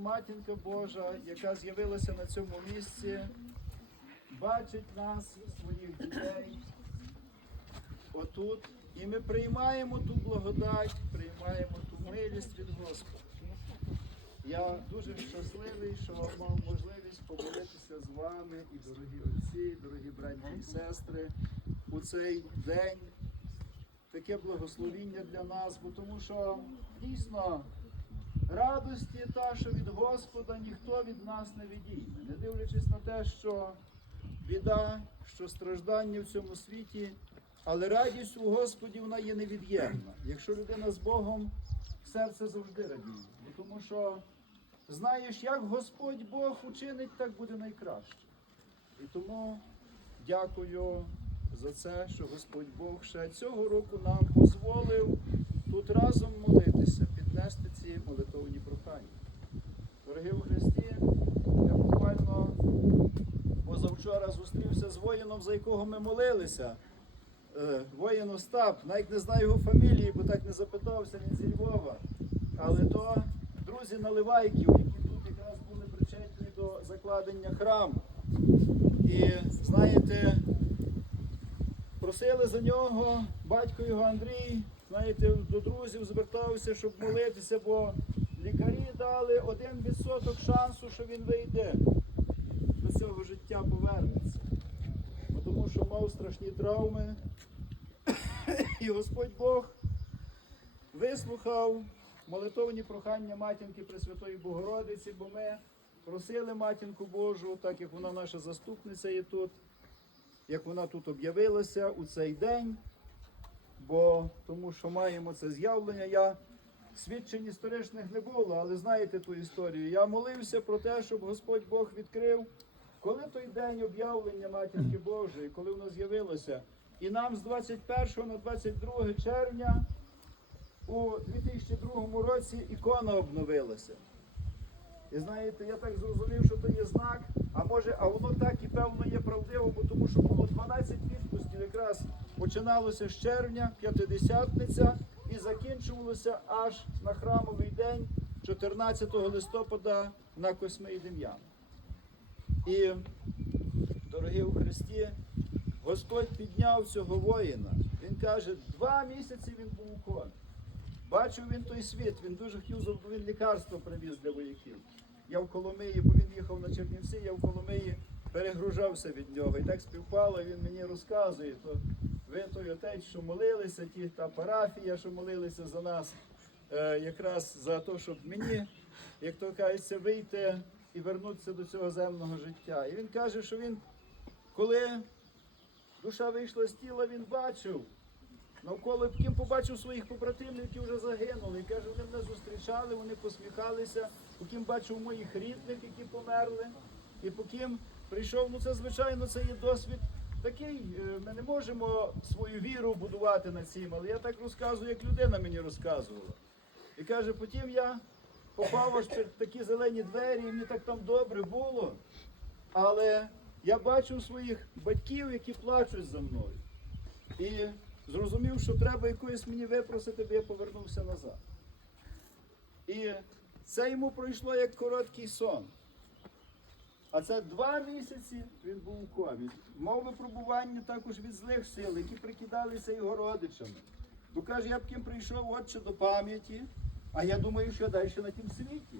Матінка Божа, яка з'явилася на цьому місці, бачить нас, своїх дітей, отут. І ми приймаємо ту благодать, приймаємо ту милість від Господа. Я дуже щасливий, що мав можливість помолитися з вами, і дорогі отці, дорогі браті і сестри, у цей день. Таке благословіння для нас, бо тому що дійсно радості та, що від Господа ніхто від нас не відійме, не дивлячись на те, що біда, що страждання в цьому світі, але радість у Господі вона є невід'ємна. Якщо людина з Богом, серце завжди радіє. Тому що знаєш, як Господь Бог учинить, так буде найкраще. І тому дякую за це, що Господь Бог ще цього року нам дозволив тут разом молитися, піднести ці молитовні прохання. Дорогі у Христі, я буквально позавчора зустрівся з воїном, за якого ми молилися. Е, Воїн Остап, навіть не знаю його фамілії, бо так не запитався, він зі Львова. Але то друзі наливайків, які тут якраз були причетні до закладення храму. І знаєте, просили за нього, батько його Андрій, знаєте, до друзів звертався, щоб молитися, бо лікарі дали один відсоток шансу, що він вийде до цього життя повернеться. Тому що мав страшні травми. І Господь Бог вислухав молитовні прохання матінки Пресвятої Богородиці, бо ми просили матінку Божу, так як вона наша заступниця є тут, як вона тут об'явилася у цей день, бо тому що маємо це з'явлення. Я свідчень історичних не було, але знаєте ту історію. Я молився про те, щоб Господь Бог відкрив, коли той день об'явлення Матінки Божої, коли воно з'явилося. І нам з 21 на 22 червня у 2002 році ікона обновилася. І знаєте, я так зрозумів, що то є знак, а а воно так і певно є правдиво, бо тому що було 12 відпусків, якраз починалося з червня, п'ятидесятниця, і закінчувалося аж на храмовий день, 14 листопада на Косьми і Дем'ян. І, дорогі у Христі, Господь підняв цього воїна. Він каже, два місяці він був у комі. Бачив він той світ, він дуже хотів, він лікарство привіз для вояків. Я в Коломиї, бо він їхав на Чернівці, я в Коломиї перегружався від нього. І так співпало, він мені розказує, то ви той отець, що молилися, ті та парафія, що молилися за нас, е, якраз за те, щоб мені, як то кажеться, вийти і вернутися до цього земного життя. І він каже, що він, коли душа вийшла з тіла, він бачив. Навколо потім побачив своїх побратимів, які вже загинули. І каже, вони мене зустрічали, вони посміхалися. Потім бачив моїх рідних, які померли. І потім прийшов, ну це звичайно, це є досвід такий. е, Ми не можемо свою віру будувати на цім, але я так розказую, як людина мені розказувала. І каже, потім я попав аж під такі зелені двері, і мені так там добре було. Але я бачив своїх батьків, які плачуть за мною. І зрозумів, що треба якоїсь мені випросити, бо я повернувся назад. І це йому пройшло як короткий сон. А це два місяці він був у комі. Мав випробування також від злих сил, які прикидалися його родичами. Бо каже, я б ким прийшов отче до пам'яті, а я думаю, що далі на тім світі.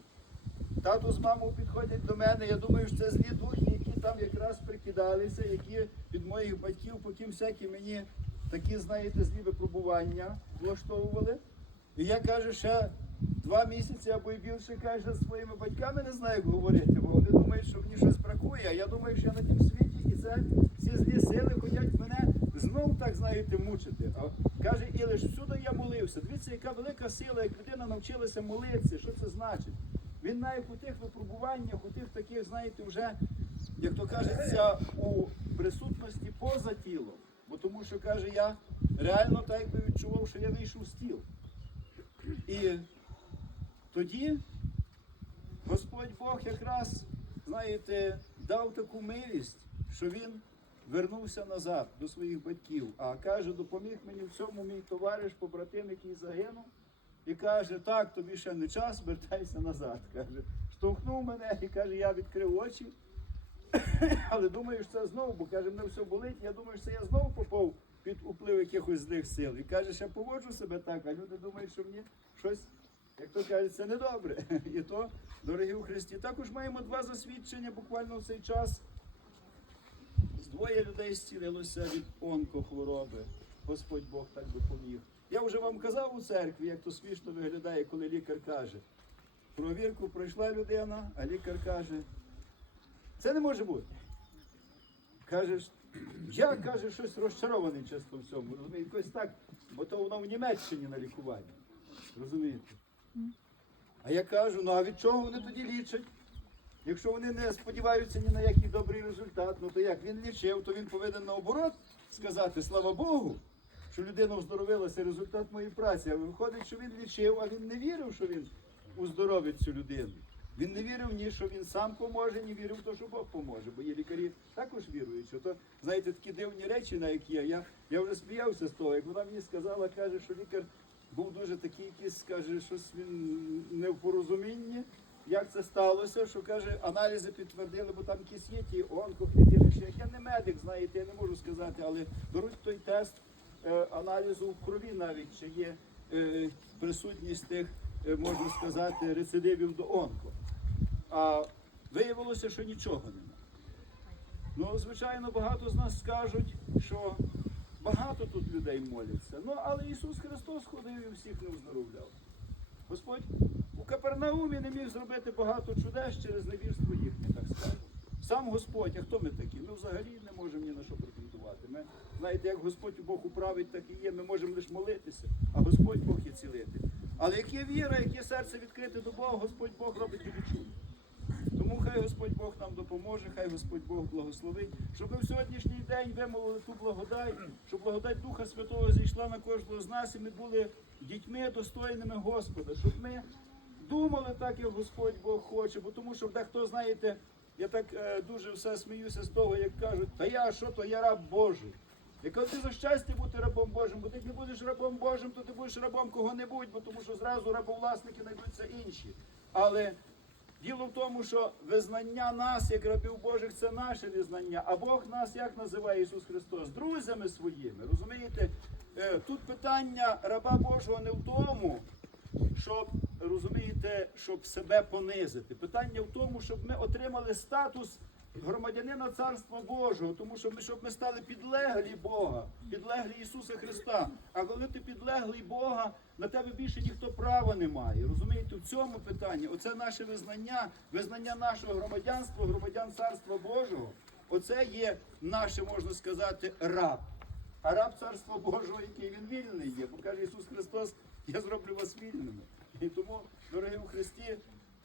Тато з мамою підходять до мене, я думаю, що це злі духи, які там якраз прикидалися, які від моїх батьків потім всякі мені такі, знаєте, злі випробування влаштовували. І я кажу, ще два місяці або й більше каже, зі своїми батьками не знаю, як говорити, бо вони думають, що мені щось бракує, а я думаю, що я на тім світі, і це ці злі сили хочуть мене знов так, знаєте, мучити. А каже, Ілиш, всюди я молився. Дивіться, яка велика сила, як людина навчилася молитися, що це значить. Він навіть у тих випробуваннях, у тих таких, знаєте, вже, як то кажеться, у присутності поза тілом. Тому що каже, я реально так якби відчував, що я вийшов з тіл. І тоді Господь Бог якраз, знаєте, дав таку милість, що він вернувся назад до своїх батьків. А каже, допоміг мені в цьому мій товариш, побратим, який загинув. І каже, так, тобі ще не час, вертайся назад. Каже, штовхнув мене і каже, я відкрив очі. Але думаю, що це знову, бо каже, мене все болить. Я думаю, що я знову попав під вплив якихось злих сил. І каже, що я поводжу себе так, а люди думають, що мені щось, як то кажуть, це недобре. І то, дорогі у Христі, також маємо два засвідчення буквально в цей час. Двоє людей зцілилося від онкохвороби. Господь Бог так допоміг. Я вже вам казав у церкві, як то смішно виглядає, коли лікар каже. Провірку пройшла людина, а лікар каже, це не може бути. Кажеш, я каже, щось розчарований часто в цьому. Розумієте, якось так, бо то воно в Німеччині на лікуванні. Розумієте? А я кажу, ну а від чого вони тоді лічать? Якщо вони не сподіваються ні на який добрий результат, ну то як він лічив, то він повинен наоборот сказати слава Богу, що людина оздоровилася, результат моєї праці. А виходить, що він лічив, а він не вірив, що він уздоровить цю людину. Він не вірив ні, що він сам поможе, ні вірив те, що Бог поможе. Бо є лікарі також віруючі. То знаєте, такі дивні речі, на які я, я, я вже сміявся з того, як вона мені сказала, каже, що лікар був дуже такий, якийсь, каже, щось він не в порозумінні. Як це сталося? Що каже, аналізи підтвердили, бо там якісь є ті онкоклітини. ще. Я не медик, знаєте, я не можу сказати, але беруть той тест е, аналізу в крові навіть, чи є е, присутність тих, е, можна сказати, рецидивів до онко. А виявилося, що нічого немає. Ну, звичайно, багато з нас скажуть, що багато тут людей моляться. Ну, але Ісус Христос ходив і всіх не оздоровляв. Господь у Капернаумі не міг зробити багато чудес через невірство їхнє, так скажемо. Сам Господь, а хто ми такі? Ми взагалі не можемо ні на що претендувати. Ми, знаєте, як Господь Бог управить, так і є. Ми можемо лише молитися, а Господь Бог є цілити. Але як є віра, як є серце відкрите до Бога, Господь Бог робить відчуття. Тому хай Господь Бог нам допоможе, хай Господь Бог благословить, щоб ми в сьогоднішній день вимовили ту благодать, щоб благодать Духа Святого зійшла на кожного з нас, і ми були дітьми достойними Господа, щоб ми думали так, як Господь Бог хоче, бо тому що дехто, знаєте, я так е, дуже все сміюся з того, як кажуть, та я що то, я раб Божий. Я кажу, ти за щастя бути рабом Божим, бо ти не будеш рабом Божим, то ти будеш рабом кого-небудь, бо тому що зразу рабовласники знайдуться інші. Але Діло в тому, що визнання нас, як рабів Божих, це наше визнання. А Бог нас як називає Ісус Христос? Друзями своїми. Розумієте? Е, Тут питання раба Божого не в тому, щоб розумієте, щоб себе понизити. Питання в тому, щоб ми отримали статус громадянина Царства Божого, тому що ми, щоб ми стали підлеглі Бога, підлеглі Ісуса Христа. А коли ти підлеглий Бога, на тебе більше ніхто права не має. Розумієте, в цьому питанні, оце наше визнання, визнання нашого громадянства, громадян Царства Божого, оце є наше, можна сказати, раб. А раб Царства Божого, який він вільний є, бо каже Ісус Христос, я зроблю вас вільними. І тому, дорогі у Христі,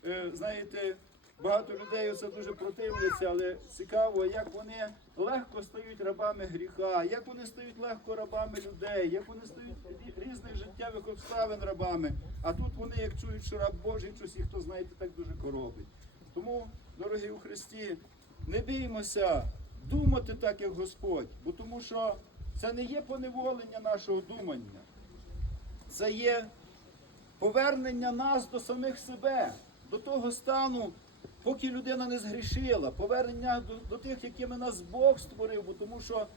е, знаєте, багато людей це дуже противляться, але цікаво, як вони легко стають рабами гріха, як вони стають легко рабами людей, як вони стають різних життєвих обставин рабами. А тут вони, як чують, що раб Божий, щось їх, хто знаєте, так дуже коробить. Тому, дорогі у Христі, не біймося думати так, як Господь, бо тому що це не є поневолення нашого думання, це є повернення нас до самих себе, до того стану, поки людина не згрішила, повернення до, до тих, якими нас Бог створив, бо тому що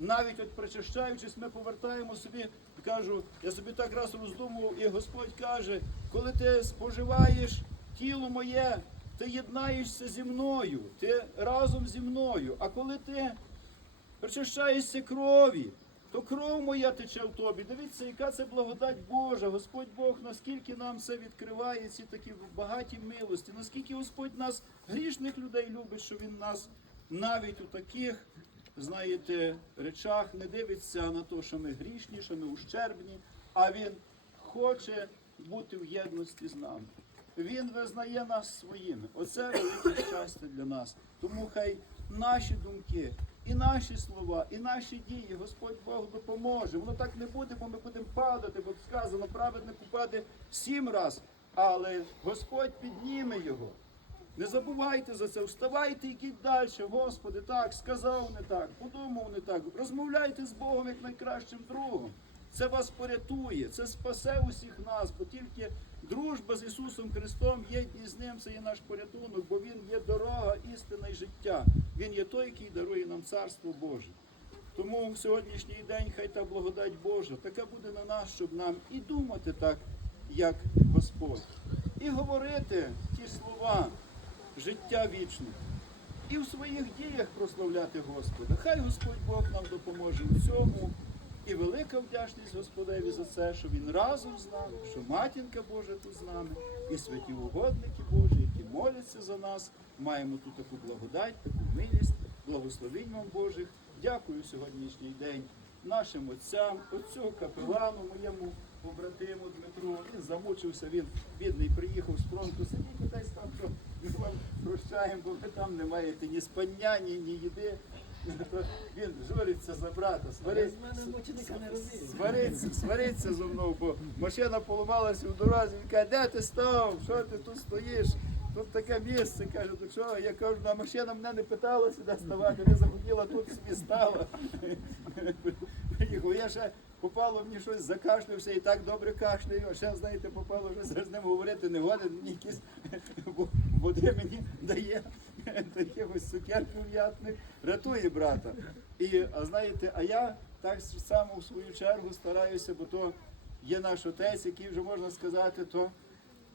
навіть от причащаючись, ми повертаємо собі, кажу, я собі так раз роздумував, і Господь каже, коли ти споживаєш тіло моє, ти єднаєшся зі мною, ти разом зі мною. А коли ти причащаєшся крові, то кров моя тече в тобі. Дивіться, яка це благодать Божа. Господь Бог, наскільки нам це відкриває, ці такі багаті милості, наскільки Господь нас, грішних людей, любить, що Він нас навіть у таких, знаєте, речах не дивиться на те, що ми грішні, що ми ущербні, а Він хоче бути в єдності з нами. Він визнає нас своїми. Оце велике щастя для нас. Тому хай наші думки, і наші слова, і наші дії, Господь Бог допоможе. Воно так не буде, бо ми будемо падати, бо сказано, праведник упаде сім раз, але Господь підніме його. Не забувайте за це, вставайте йдіть далі. Господи, так, сказав не так, подумав не так. Розмовляйте з Богом як найкращим другом. Це вас порятує, це спасе усіх нас, бо тільки Дружба з Ісусом Христом, єдність з Ним це є наш порятунок, бо Він є дорога, істина і життя. Він є той, який дарує нам Царство Боже. Тому в сьогоднішній день хай та благодать Божа така буде на нас, щоб нам і думати так, як Господь, і говорити ті слова життя вічне, і в своїх діях прославляти Господа. Хай Господь Бог нам допоможе у цьому. І велика вдячність Господеві за це, що Він разом з нами, що матінка Божа тут з нами, і святі угодники Божі, які моляться за нас. Маємо тут таку благодать, таку милість, благословінь вам Божих. Дякую сьогоднішній день нашим отцям, отцю капелану, моєму побратиму Дмитру. Він замучився, він бідний, приїхав з фронту. Сидіть десь там, що ми вам прощаємо, бо ви там не маєте ні спання, ні, ні їди. Він журиться за брата, свариться, свариться зо мною, бо машина поламалася в дорозі. Він каже, де ти став? Що ти тут стоїш? Тут таке місце. Каже, то що? Я кажу, на машина мене не питалася, де ставати, не захотіла, тут собі стала. Я ще попало мені щось закашлявся і так добре кашляю. А ще, знаєте, попало вже з ним говорити не годен, мені якісь води мені дає якихось цукерків м'ятних, рятує брата. І, а знаєте, а я так само в свою чергу стараюся, бо то є наш отець, який вже можна сказати, то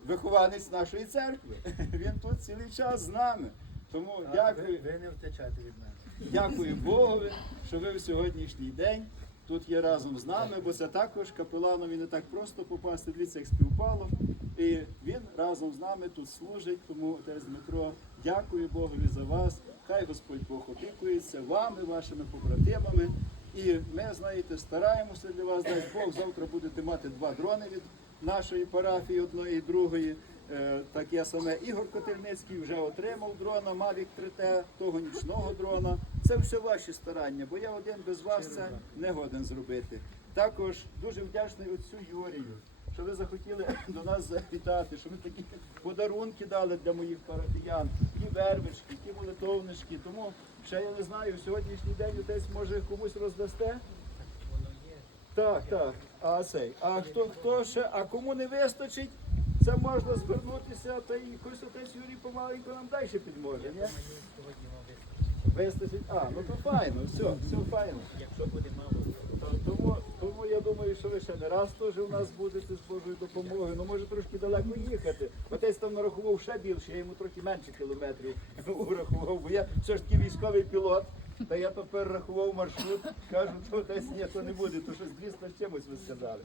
вихованець нашої церкви. Він тут цілий час з нами. Тому дякую. Ви, ви не втечете від мене. Дякую Богові, що ви в сьогоднішній день тут є разом з нами, бо це також капеланові не так просто попасти. Дивіться, як співпало. І він разом з нами тут служить. Тому отець Дмитро, дякую Богові за вас. Хай Господь Бог опікується вами, вашими побратимами. І ми, знаєте, стараємося для вас. Дай Бог, завтра будете мати два дрони від нашої парафії, одної і другої. Е, Таке саме Ігор Котельницький вже отримав дрона Mavic 3T, того нічного дрона. Це все ваші старання, бо я один без вас це не годен зробити. Також дуже вдячний отцю Юрію, що ви захотіли до нас завітати, що ви такі подарунки дали для моїх парафіян, вербички, ті молитовнички. Тому ще я не знаю, сьогоднішній день отець може комусь роздасте. Так, так. А цей. А хто хто ще, а кому не вистачить, це можна звернутися, та якось отець Юрій помаленьку нам далі підможе. Ні? Вистачить. Вистачить. А, ну то файно, все, все файно. Якщо буде мало, То- Тому, тому я думаю, що ви ще не раз теж у нас будете з Божою допомогою. Ну може трошки далеко їхати. Отець там нарахував ще більше, я йому трохи менше кілометрів урахував, бо я все ж таки військовий пілот. Та я то перерахував маршрут, кажу, то десь ні, то не буде, то щось 200 з чимось ви сказали.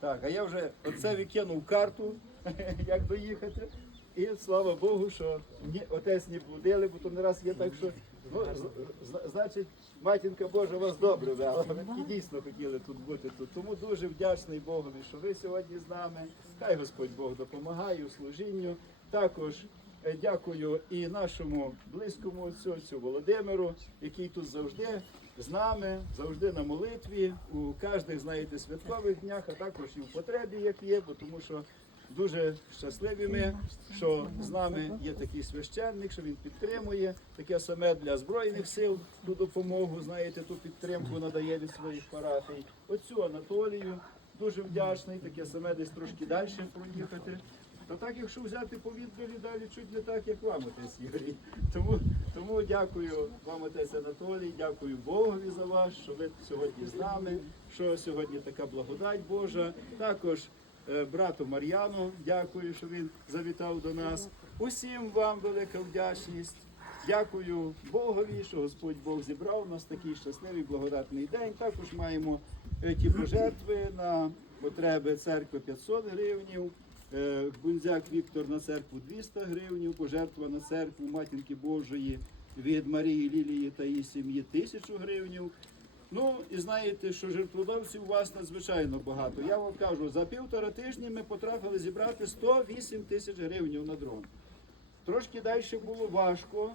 Так, а я вже оце викинув карту, як доїхати. І слава Богу, що ні, отець не будили, бо то не раз є так, що ну, з- значить, матінка Божа вас добре вела. Ви такі дійсно хотіли тут бути тут. Тому дуже вдячний Богові, що ви сьогодні з нами. Хай Господь Бог допомагає у служінню. Також е, дякую і нашому близькому отцю, отцю Володимиру, який тут завжди з нами, завжди на молитві, у кожних, знаєте, святкових днях, а також і в потребі, як є, бо тому що дуже щасливі ми, що з нами є такий священник, що він підтримує таке саме для збройних сил ту допомогу, знаєте, ту підтримку надає від своїх парафій. Оцю Анатолію дуже вдячний, таке саме десь трошки далі проїхати. Та так, якщо взяти по відборі далі, чуть не так, як вам, отець Юрій. Тому, тому дякую вам, отець Анатолій, дякую Богові за вас, що ви сьогодні з нами, що сьогодні така благодать Божа. Також брату Мар'яну дякую, що він завітав до нас. Усім вам велика вдячність. Дякую Богові, що Господь Бог зібрав нас такий щасливий благодатний день. Також маємо е, ті пожертви на потреби церкви 500 гривнів. Е, Бунзяк Віктор на церкву 200 гривень, пожертва на церкву Матінки Божої від Марії Лілії та її сім'ї 1000 гривень. Ну і знаєте, що жертводавців у вас надзвичайно багато. Я вам кажу, за півтора тижні ми потрапили зібрати 108 тисяч гривень на дрон. Трошки далі було важко.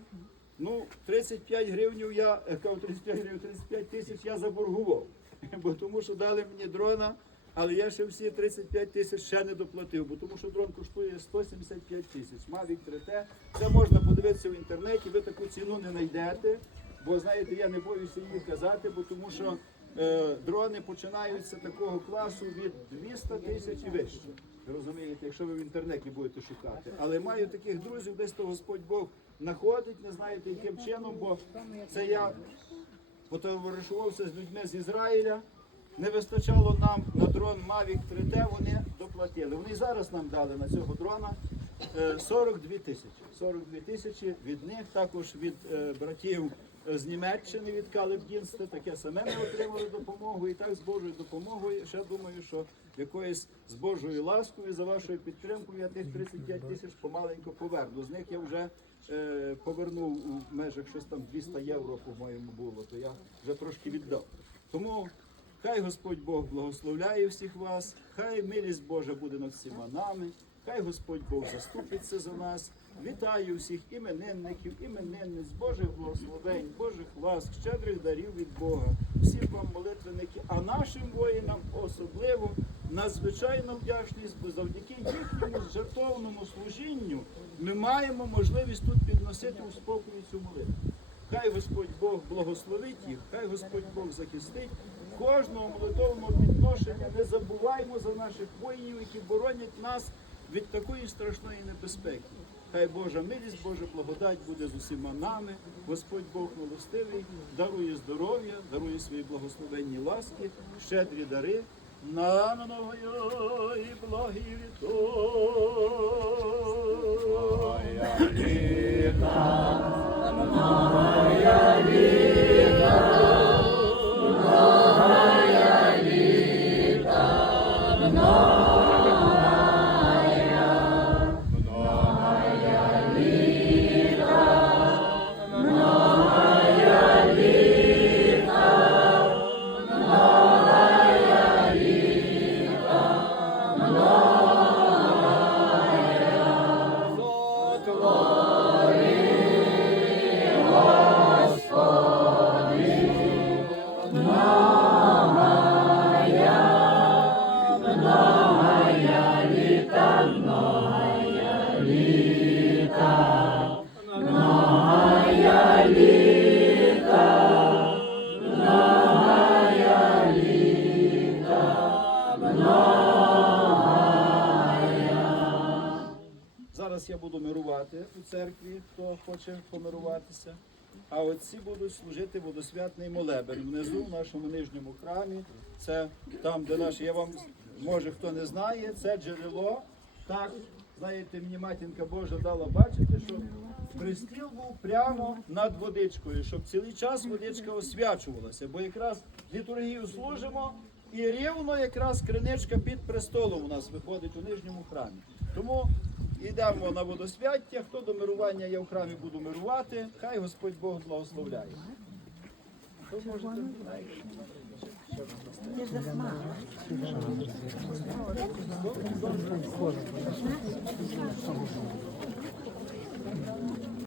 Ну, 35 гривень я е, 35 гривень, 35 тисяч я заборгував. Бо тому що дали мені дрона, але я ще всі 35 тисяч ще не доплатив, бо тому що дрон коштує 175 тисяч. Mavic 3T. Це можна подивитися в інтернеті, ви таку ціну не знайдете. Бо знаєте, я не боюся її казати, бо тому що е, дрони починаються такого класу від 200 тисяч і вище. Розумієте, якщо ви в інтернеті будете шукати. Але маю таких друзів, десь то Господь Бог знаходить, не знаєте яким чином, бо це я фотографувався з людьми з Ізраїля. Не вистачало нам на дрон Mavic 3T, вони доплатили. Вони зараз нам дали на цього дрона е, 42 тисячі. 42 тисячі від них, також від е, братів е, з Німеччини від Калебдінста, таке саме ми отримали допомогу. І так з Божою допомогою. Ще думаю, що якоюсь з Божою ласкою за вашою підтримкою я тих 35 тисяч помаленьку поверну. З них я вже е, повернув у межах щось там 200 євро, по-моєму, було, то я вже трошки віддав. Тому хай Господь Бог благословляє всіх вас, хай милість Божа буде над всіма нами, хай Господь Бог заступиться за нас. Вітаю всіх іменинників, іменинниць, Божих благословень, Божих ласк, щедрих дарів від Бога, всім вам молитвенники, а нашим воїнам особливо надзвичайно вдячність, бо завдяки їхньому жертовному служінню ми маємо можливість тут підносити у спокої цю молитву. Хай Господь Бог благословить їх, хай Господь Бог захистить кожного молитовного підношення. Не забуваймо за наших воїнів, які боронять нас від такої страшної небезпеки. Хай Божа милість, Божа благодать буде з усіма нами. Господь Бог милостивий, дарує здоров'я, дарує свої благословенні ласки, щедрі дари. На нової благі Зараз хто помируватися. А отці будуть служити водосвятний молебень внизу в нашому нижньому храмі. Це там, де наш, я вам може хто не знає, це джерело. Так, знаєте, мені матінка Божа дала бачити, що пристіл був прямо над водичкою, щоб цілий час водичка освячувалася, бо якраз літургію служимо, і рівно якраз криничка під престолом у нас виходить у нижньому храмі. Тому йдемо на водосвяття. Хто до мирування я в храмі буду мирувати, хай Господь Бог благословляє. Хто можете?